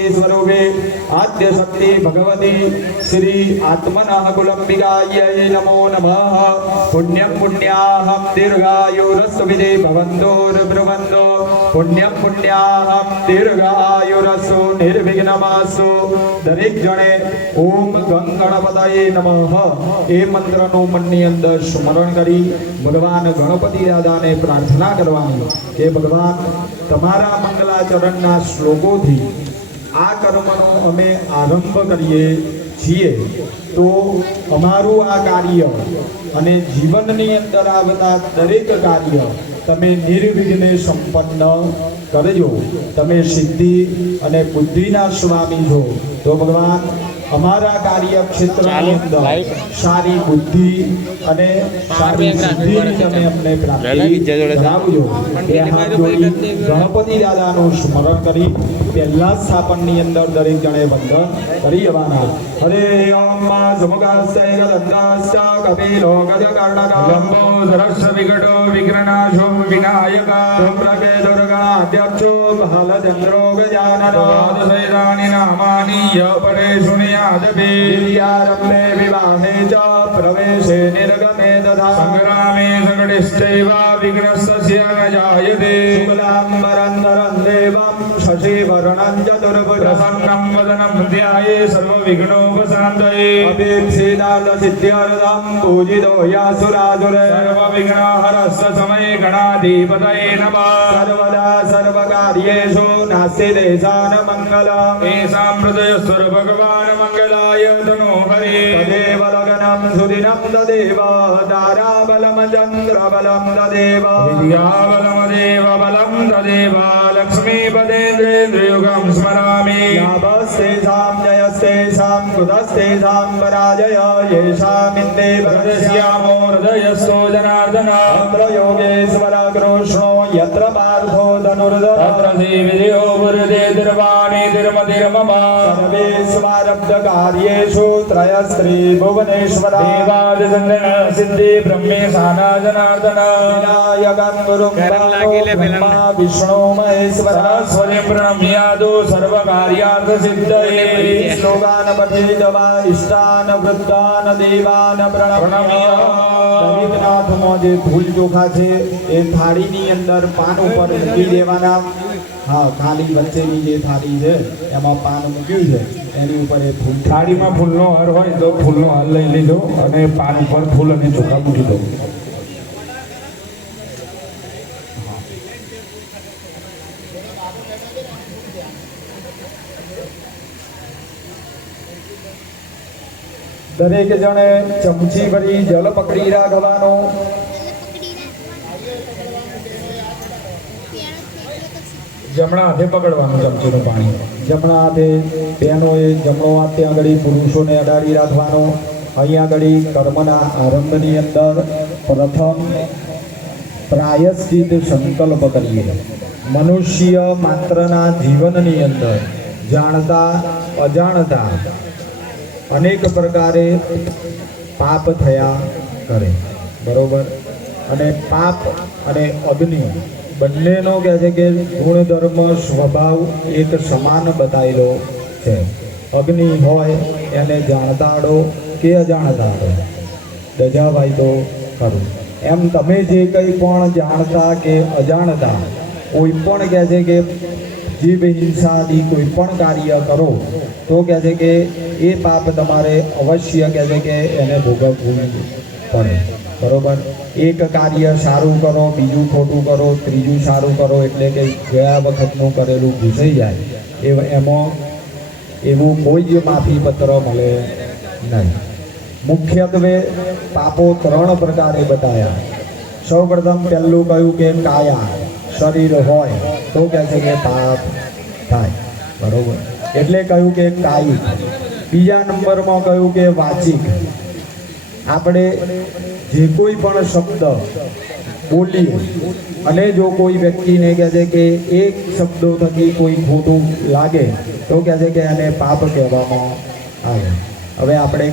स्वरूपे आद्य शक्ति भगवती श्री आत्मनः कुलंबिकायै नमो नमः। पुण्यं पुण्याहं दीर्घायुरस्विदे भवन्तोर्ब्रुवन्तो पुण्यं पुण्याहं दीर्घायुरस्सु निर्विघ्नमस्तु। दरेक जणे ओम गं गणपतये नमः ए मंत्रનું મનની અંદર સ્મરણ કરી ભગવાન ગણપતિ દાદાને પ્રાર્થના કરવાની કે ભગવાન તમારા મંગલાચરણના શ્લોકોથી આ કર્મનો અમે આરંભ કરીએ છીએ તો અમારું આ કાર્ય અને જીવનની અંદર આવતા દરેક કાર્ય તમે નિર્વિઘ્ને સંપન્ન કરજો। તમે સિદ્ધિ અને બુદ્ધિના સ્વામી છો તો ભગવાન અમારા કાર્ય ક્ષેત્રની અંદર સારી બુદ્ધિ અને સારી સિદ્ધિની તમે અમને પ્રાપ્તિ કરાવજો। ગણપતિ દાદાનું સ્મરણ કરી પહેલા સ્થાપનની અંદર દરેક જણે વંદન કરી જવાના। હરે ઓમ જમુકાસ્તય ગદંતાસ્ત કપિલો ગજકર્ણક લંબો સરસ વિકટો વિઘ્નનાશો વિનાયક પ્રકે દુર્ગણાધ્યક્ષો બાલચંદ્રો ગજાનનો દ્વૈરાણી નામાની ય પરે શુણ્યાદપે વિદ્યારંભે વિવાહે ચ પ્રવેશે નિર્ગમે તથા સંગ્રામે સંકટિશ્ચૈવ વિઘ્નસ્ય ન જાયતે। શુક્લાંબરંધરં દેવં શશિવર્ણં ચતુર્ભુજ પ્રસન્नं વદनं ધ્યાયે સર્વવિઘ્નોપશાन्तये। અભીપ્સિતાલસિદ્ધ્યર્થં પૂજિતો યાસુરાસુરે સર્વવિઘ્નહરસ્ત સમય ગણાધિપતये નમઃ। સર્વદા સર્વકાર્યેષુ નાસ્તિ દેશાન મંગલં એષાં હૃદયસ્વર ભગવાન મંગલાય તનો હરે। તદેવ લગ્नं સુદિनं તદેવ તારાબલમ ચંદ્રબલમ તદેવ વિદ્યાબલમ દેવબલમ તદેવ લક્ષ્મીપદેન્દ્રેન્દ્રયુગં સ્મરામિ। યાવસ્તેષાં જયસ્તેષાં કૃતસ્તેષાં પરાજય યેષામિન્દે પ્રદશ્યામો હૃદયસ્થો જનાર્દન। તત્ર યોગેશ્વર કૃષ્ણો યત્ર પાર્થો ધનુર્ધર તત્ર વિજયો વૃદે દર્વાણી ધર્મધિર્મમ। સર્વેષ્વારબ્ધ કાર્યેષુ ત્રયસ્ત્રી ભુવનેશ્વર દેવાદિસંદન સિદ્ધિ બ્રહ્મેશાના જનાર્દન। વિનાયકં ગુરું બ્રહ્મા વિષ્ણુ મહેશ્વર સરસ્વતીં પ્रणम्यादो સર્વકાર્યાર્થ સિદ્ધયે। શ્લોકાન પઠિત્વા ઇષ્ટાન વૃદ્ધાન દેવાન પ્રણમ્ય। દરેકનાથમાં જે ધૂળ ચોખા છે એ થાળીની અંદર પાન ઉપર મૂકી દેવાના। હા, ખાલી વચ્ચેની જે થાળી છે એમાં પાન મૂક્યું છે એની ઉપર એ ફૂલ થાળીમાં ફૂલનો હાર હોય તો ફૂલનો હાર લઈ લીધો અને પાન ઉપર ફૂલ અને ચોખા મૂકી દો। દરેક જણે ચમચી ભરી જલ પકડી રાખવાનો। જમણા હાથે પકડવાનું ચમચીનું પાણી। જમણા હાથે બહેનોએ જમણો હાથ ત્યાં આગળ પુરુષોને અડાડી રાખવાનો। અહીંયા આગળ કર્મના આરંભની અંદર પ્રથમ પ્રાયશ્ચિત સંકલ્પ કરીએ। મનુષ્ય માત્રના જીવનની અંદર જાણતા અજાણતા અનેક પ્રકારે પાપ થયા કરે, બરોબર। અને પાપ અને અગ્નિ બંનેનો કહે છે કે ગુણધર્મ સ્વભાવ એક સમાન બતાવેલો છે। અગ્નિ હોય એને જાણતા આડો કે અજાણતા આડો દજાભાઈ તો ખરું। એમ તમે જે કંઈ પણ જાણતા કે અજાણતા કોઈ પણ કહે છે કે જીવ હિંસાથી કોઈ પણ કાર્ય કરો તો કહે છે કે એ પાપ તમારે અવશ્ય કહે છે કે એને ભોગવવું પડે, બરોબર। એક કાર્ય સારું કરો, બીજું ખોટું કરો, ત્રીજું સારું કરો એટલે કે ગયા વખતનું કરેલું ભૂસાઈ જાય એમાં એવું કોઈ જ માફીપત્ર મળે નહીં। મુખ્યત્વે પાપો ત્રણ પ્રકારે બતાવ્યા। સૌપ્રથમ પહેલું કહ્યું કે કાયા શરીર હોય તો કહે છે કે પાપ થાય, બરોબર, એટલે કહ્યું કે કાયિક। બીજા નંબરમાં કહ્યું કે વાચિક, આપણે જે કોઈ પણ શબ્દ બોલીએ અને જો કોઈ વ્યક્તિને કહે છે કે એક શબ્દો થકી કોઈ ખોટું લાગે તો કહે છે કે એને પાપ કહેવામાં આવે। હવે આપણે